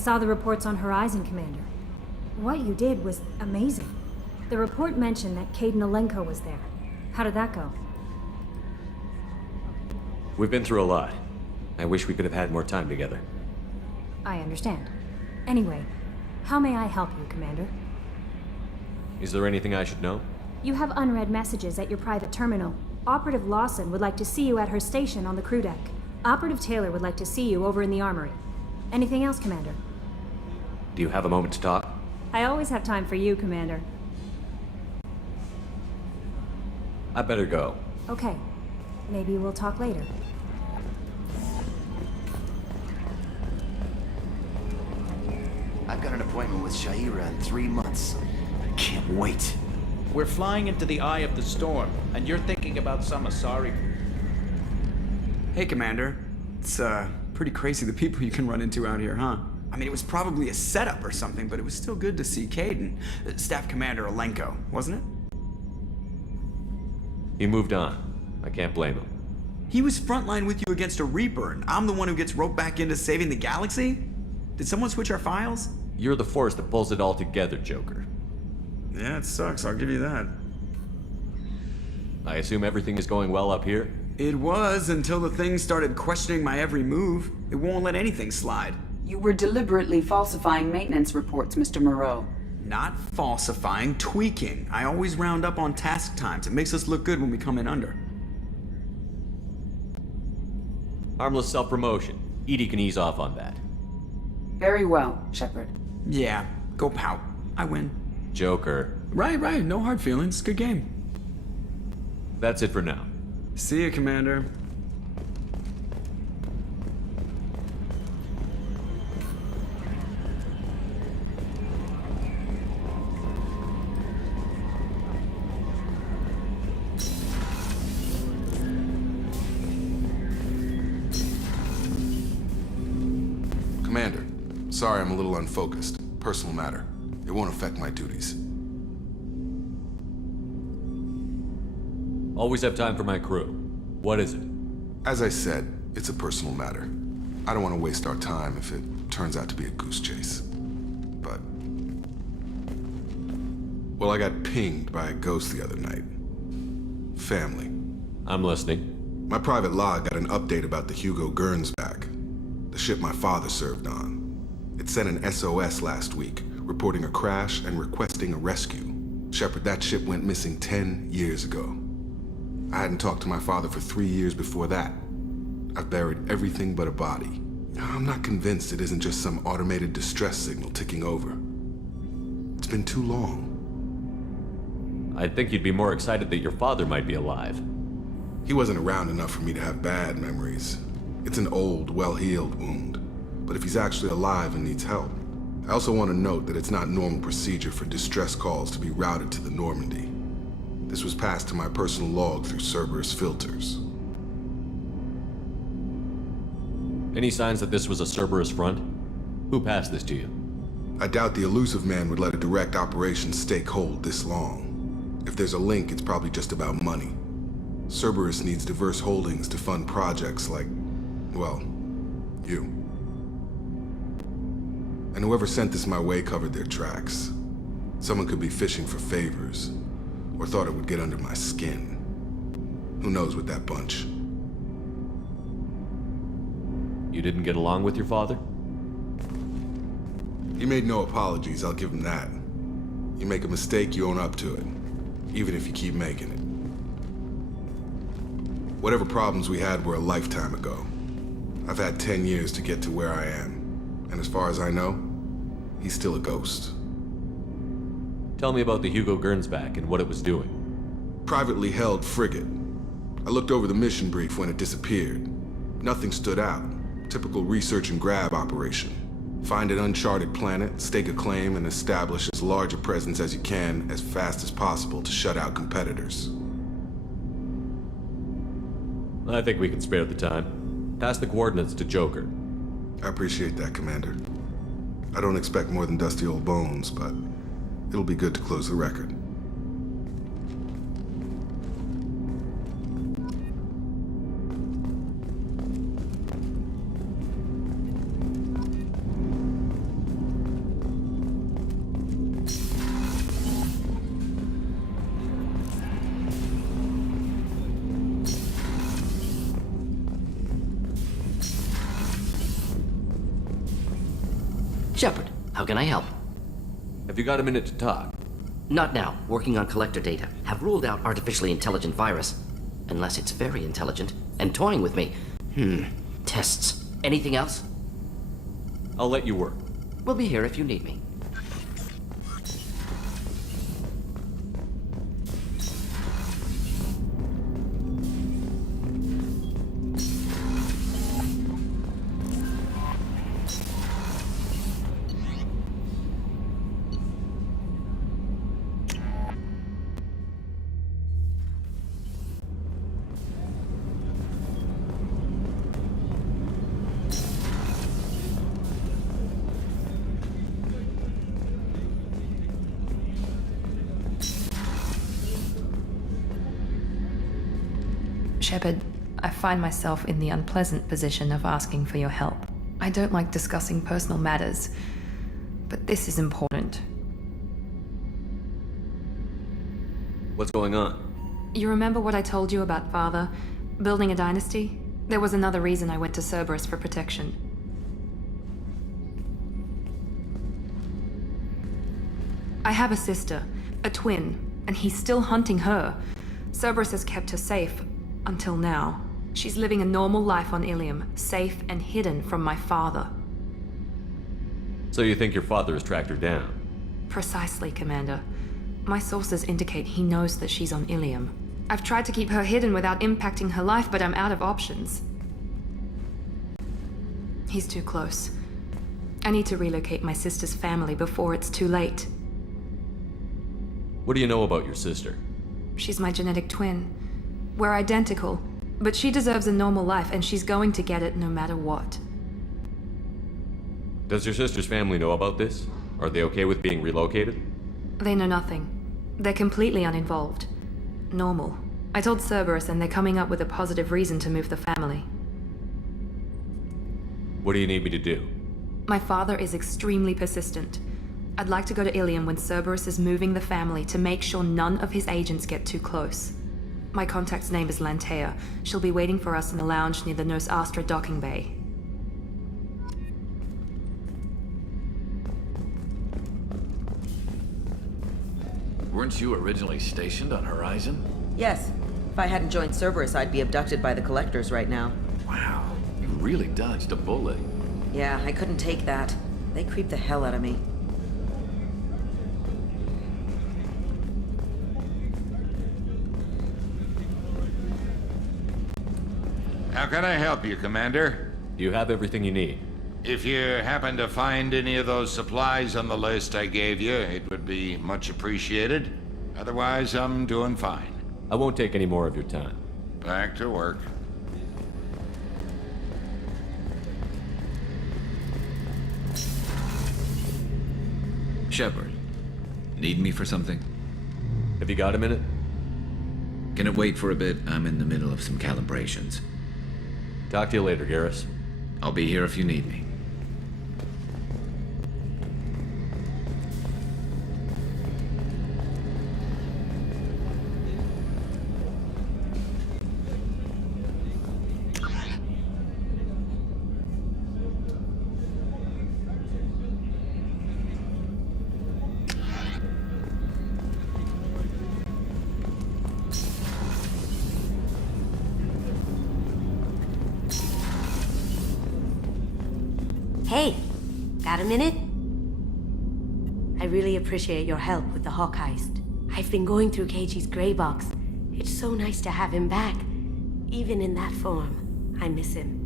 saw the reports on Horizon, Commander. What you did was amazing. The report mentioned that Kaidan Alenko was there. How did that go? We've been through a lot. I wish we could have had more time together. I understand. Anyway, how may I help you, Commander? Is there anything I should know? You have unread messages at your private terminal. Operative Lawson would like to see you at her station on the crew deck. Operative Taylor would like to see you over in the armory. Anything else, Commander? Do you have a moment to talk? I always have time for you, Commander. I better go. Okay. Maybe we'll talk later. I've got an appointment with Sha'ira in 3 months. I can't wait. We're flying into the eye of the storm, and you're thinking about some Asari. Hey, Commander. It's, pretty crazy the people you can run into out here, huh? I mean, it was probably a setup or something, but it was still good to see Kaidan. Staff Commander Alenko, wasn't it? He moved on. I can't blame him. He was frontline with you against a Reaper, and I'm the one who gets roped back into saving the galaxy? Did someone switch our files? You're the force that pulls it all together, Joker. Yeah, it sucks, I'll give you that. I assume everything is going well up here? It was, until the thing started questioning my every move. It won't let anything slide. You were deliberately falsifying maintenance reports, Mr. Moreau. Not falsifying, tweaking. I always round up on task times. It makes us look good when we come in under. Harmless self-promotion. EDI can ease off on that. Very well, Shepard. Yeah, go pout. I win. Joker. Right, no hard feelings. Good game. That's it for now. See you, Commander. Commander, sorry I'm a little unfocused. Personal matter. It won't affect my duties. Always have time for my crew. What is it? As I said, it's a personal matter. I don't want to waste our time if it turns out to be a goose chase. But... well, I got pinged by a ghost the other night. Family. I'm listening. My private log got an update about the Hugo Gernsback, the ship my father served on. It sent an SOS last week, reporting a crash and requesting a rescue. Shepard, that ship went missing 10 years ago. I hadn't talked to my father for 3 years before that. I've buried everything but a body. I'm not convinced it isn't just some automated distress signal ticking over. It's been too long. I'd think you'd be more excited that your father might be alive. He wasn't around enough for me to have bad memories. It's an old, well-healed wound. But if he's actually alive and needs help, I also want to note that it's not normal procedure for distress calls to be routed to the Normandy. This was passed to my personal log through Cerberus filters. Any signs that this was a Cerberus front? Who passed this to you? I doubt the Elusive Man would let a direct operation stake hold this long. If there's a link, it's probably just about money. Cerberus needs diverse holdings to fund projects like, well, you. And whoever sent this my way covered their tracks. Someone could be fishing for favors, or thought it would get under my skin. Who knows with that bunch? You didn't get along with your father? He made no apologies, I'll give him that. You make a mistake, you own up to it, even if you keep making it. Whatever problems we had were a lifetime ago. I've had 10 years to get to where I am, and as far as I know, he's still a ghost. Tell me about the Hugo Gernsback and what it was doing. Privately held frigate. I looked over the mission brief when it disappeared. Nothing stood out. Typical research and grab operation. Find an uncharted planet, stake a claim, and establish as large a presence as you can as fast as possible to shut out competitors. I think we can spare the time. Pass the coordinates to Joker. I appreciate that, Commander. I don't expect more than dusty old bones, but it'll be good to close the record. Shepard, how can I help? Have you got a minute to talk? Not now. Working on collector data. Have ruled out artificially intelligent virus. Unless it's very intelligent. And toying with me. Tests. Anything else? I'll let you work. We'll be here if you need me. Shepard, I find myself in the unpleasant position of asking for your help. I don't like discussing personal matters, but this is important. What's going on? You remember what I told you about Father? Building a dynasty? There was another reason I went to Cerberus for protection. I have a sister, a twin, and he's still hunting her. Cerberus has kept her safe, until now. She's living a normal life on Ilium, safe and hidden from my father. So you think your father has tracked her down? Precisely, Commander. My sources indicate he knows that she's on Ilium. I've tried to keep her hidden without impacting her life, but I'm out of options. He's too close. I need to relocate my sister's family before it's too late. What do you know about your sister? She's my genetic twin. We're identical, but she deserves a normal life, and she's going to get it no matter what. Does your sister's family know about this? Are they okay with being relocated? They know nothing. They're completely uninvolved. Normal. I told Cerberus, and they're coming up with a positive reason to move the family. What do you need me to do? My father is extremely persistent. I'd like to go to Ilium when Cerberus is moving the family to make sure none of his agents get too close. My contact's name is Lantea. She'll be waiting for us in the lounge near the Nos Astra docking bay. Weren't you originally stationed on Horizon? Yes. If I hadn't joined Cerberus, I'd be abducted by the Collectors right now. Wow, you really dodged a bullet. Yeah, I couldn't take that. They creeped the hell out of me. How can I help you, Commander? You have everything you need. If you happen to find any of those supplies on the list I gave you, it would be much appreciated. Otherwise, I'm doing fine. I won't take any more of your time. Back to work. Shepard, need me for something? Have you got a minute? Can it wait for a bit? I'm in the middle of some calibrations. Talk to you later, Garrus. I'll be here if you need me. Hey, got a minute? I really appreciate your help with the Hawk heist. I've been going through Keiichi's gray box. It's so nice to have him back. Even in that form, I miss him.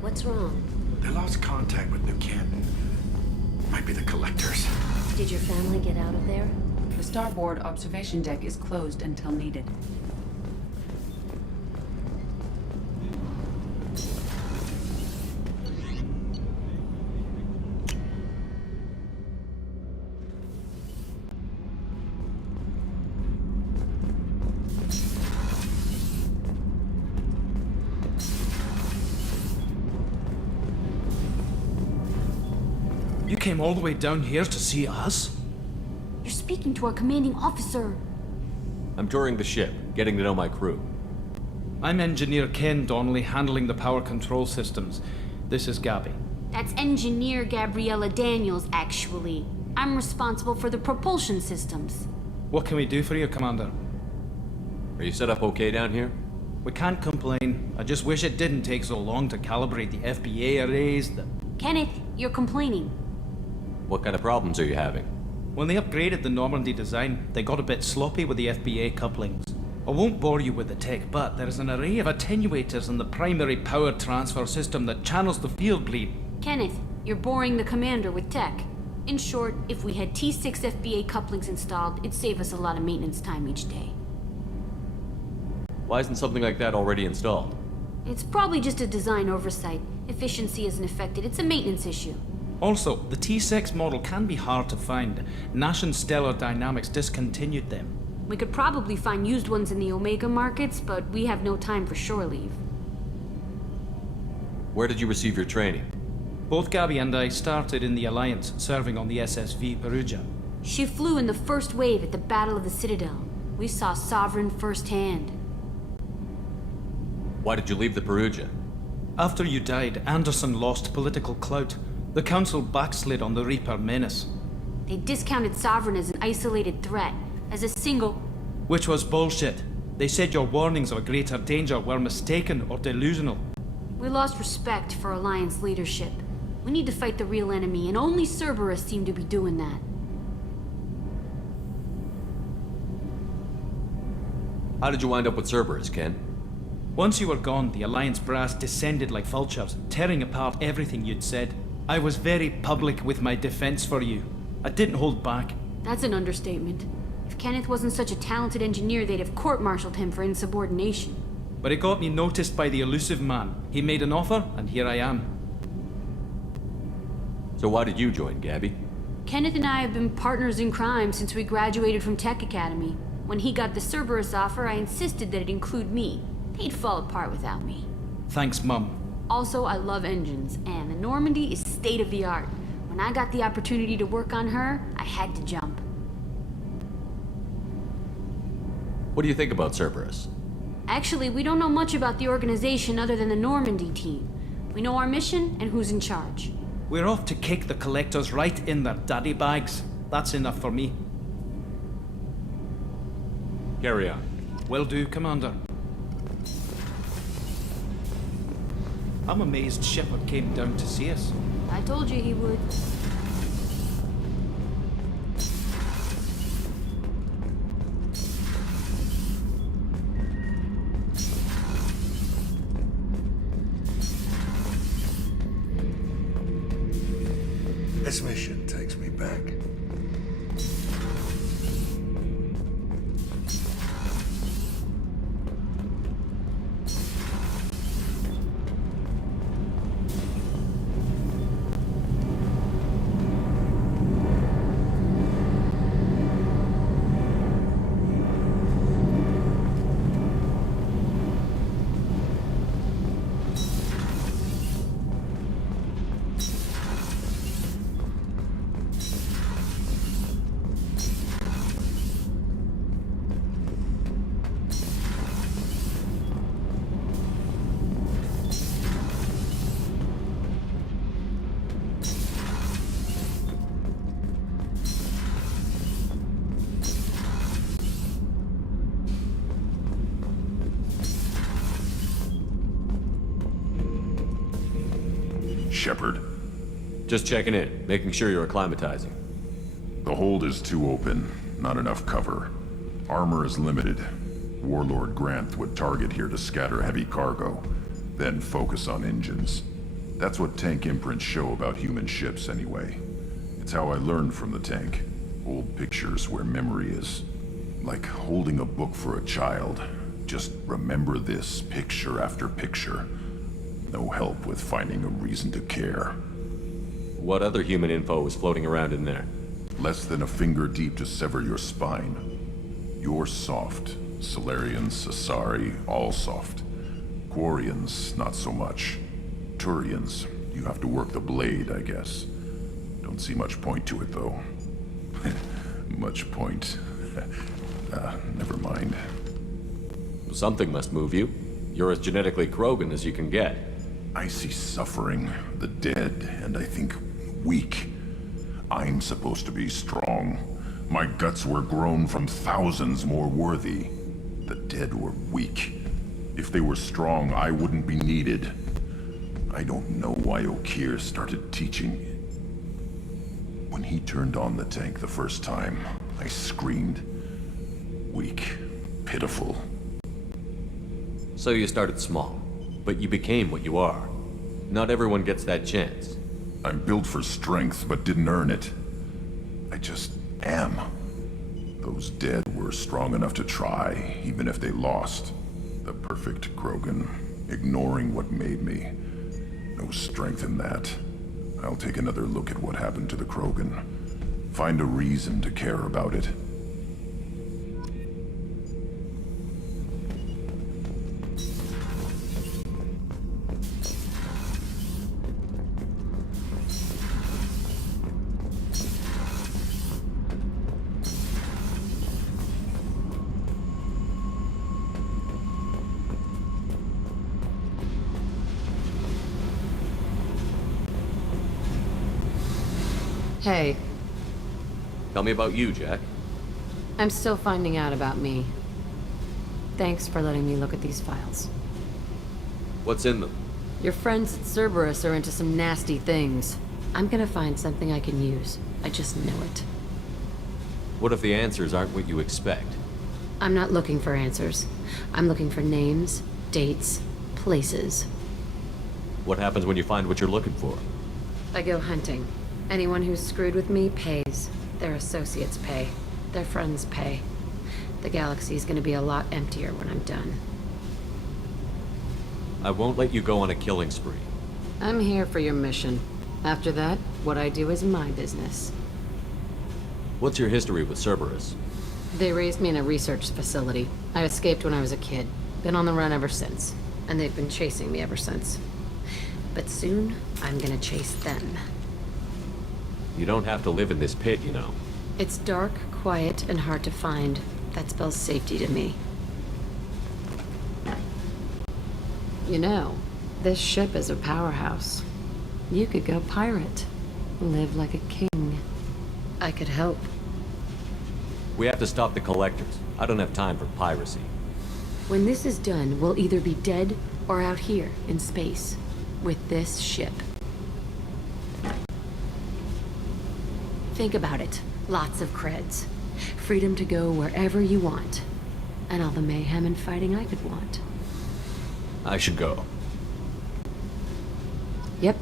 What's wrong? They lost contact with New Canton. Might be the Collectors. Did your family get out of there? The starboard observation deck is closed until needed. You came all the way down here to see us? You're speaking to our commanding officer. I'm touring the ship, getting to know my crew. I'm Engineer Ken Donnelly, handling the power control systems. This is Gabby. That's Engineer Gabriella Daniels, actually. I'm responsible for the propulsion systems. What can we do for you, Commander? Are you set up okay down here? We can't complain. I just wish it didn't take so long to calibrate the FBA arrays. Kenneth, you're complaining. What kind of problems are you having? When they upgraded the Normandy design, they got a bit sloppy with the FBA couplings. I won't bore you with the tech, but there is an array of attenuators in the primary power transfer system that channels the field bleed. Kenneth, you're boring the commander with tech. In short, if we had T6 FBA couplings installed, it'd save us a lot of maintenance time each day. Why isn't something like that already installed? It's probably just a design oversight. Efficiency isn't affected. It's a maintenance issue. Also, the T6 model can be hard to find. Nash and Stellar Dynamics discontinued them. We could probably find used ones in the Omega markets, but we have no time for shore leave. Where did you receive your training? Both Gabby and I started in the Alliance, serving on the SSV Perugia. She flew in the first wave at the Battle of the Citadel. We saw Sovereign firsthand. Why did you leave the Perugia? After you died, Anderson lost political clout. The Council backslid on the Reaper menace. They discounted Sovereign as an isolated threat, as a single... Which was bullshit. They said your warnings of a greater danger were mistaken or delusional. We lost respect for Alliance leadership. We need to fight the real enemy, and only Cerberus seemed to be doing that. How did you wind up with Cerberus, Ken? Once you were gone, the Alliance brass descended like vultures, tearing apart everything you'd said. I was very public with my defense for you. I didn't hold back. That's an understatement. If Kenneth wasn't such a talented engineer, they'd have court-martialed him for insubordination. But it got me noticed by the elusive man. He made an offer, and here I am. So why did you join, Gabby? Kenneth and I have been partners in crime since we graduated from Tech Academy. When he got the Cerberus offer, I insisted that it include me. They'd fall apart without me. Thanks, Mum. Also, I love engines, and the Normandy is state-of-the-art. When I got the opportunity to work on her, I had to jump. What do you think about Cerberus? Actually, we don't know much about the organization other than the Normandy team. We know our mission and who's in charge. We're off to kick the Collectors right in their daddy bags. That's enough for me. Carry on. Will do, Commander. I'm amazed Shepard came down to see us. I told you he would. This mission takes me back. Shepard. Just checking in, making sure you're acclimatizing. The hold is too open, not enough cover. Armor is limited. Warlord Grant would target here to scatter heavy cargo, then focus on engines. That's what tank imprints show about human ships anyway. It's how I learned from the tank. Old pictures where memory is. Like holding a book for a child. Just remember this picture after picture. No help with finding a reason to care. What other human info was floating around in there? Less than a finger deep to sever your spine. You're soft. Salarians, Sasari, all soft. Quarians, not so much. Turians, you have to work the blade, I guess. Don't see much point to it, though. Much point. Never mind. Something must move you. You're as genetically Krogan as you can get. I see suffering, the dead, and I think weak. I'm supposed to be strong. My guts were grown from thousands more worthy. The dead were weak. If they were strong, I wouldn't be needed. I don't know why Okeer started teaching. When he turned on the tank the first time, I screamed. Weak. Pitiful. So you started small, but you became what you are. Not everyone gets that chance. I'm built for strength, but didn't earn it. I just am. Those dead were strong enough to try, even if they lost. The perfect Krogan, ignoring what made me. No strength in that. I'll take another look at what happened to the Krogan. Find a reason to care about it. Hey, Tell me about you, Jack. I'm still finding out about me. Thanks for letting me look at these files. What's in them? Your friends at Cerberus are into some nasty things. I'm gonna find something I can use. I just know it. What if the answers aren't what you expect? I'm not looking for answers. I'm looking for names, dates, places. What happens when you find what you're looking for? I go hunting. Anyone who's screwed with me pays. Their associates pay. Their friends pay. The galaxy's gonna be a lot emptier when I'm done. I won't let you go on a killing spree. I'm here for your mission. After that, what I do is my business. What's your history with Cerberus? They raised me in a research facility. I escaped when I was a kid. Been on the run ever since. And they've been chasing me ever since. But soon, I'm gonna chase them. You don't have to live in this pit, you know. It's dark, quiet, and hard to find. That spells safety to me. You know, this ship is a powerhouse. You could go pirate. Live like a king. I could help. We have to stop the collectors. I don't have time for piracy. When this is done, we'll either be dead or out here in space with this ship. Think about it. Lots of creds. Freedom to go wherever you want. And all the mayhem and fighting I could want. I should go. Yep.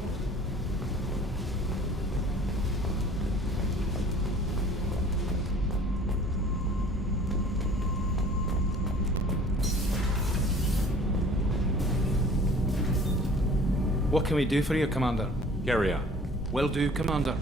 What can we do for you, Commander? Carry on. Will do, Commander.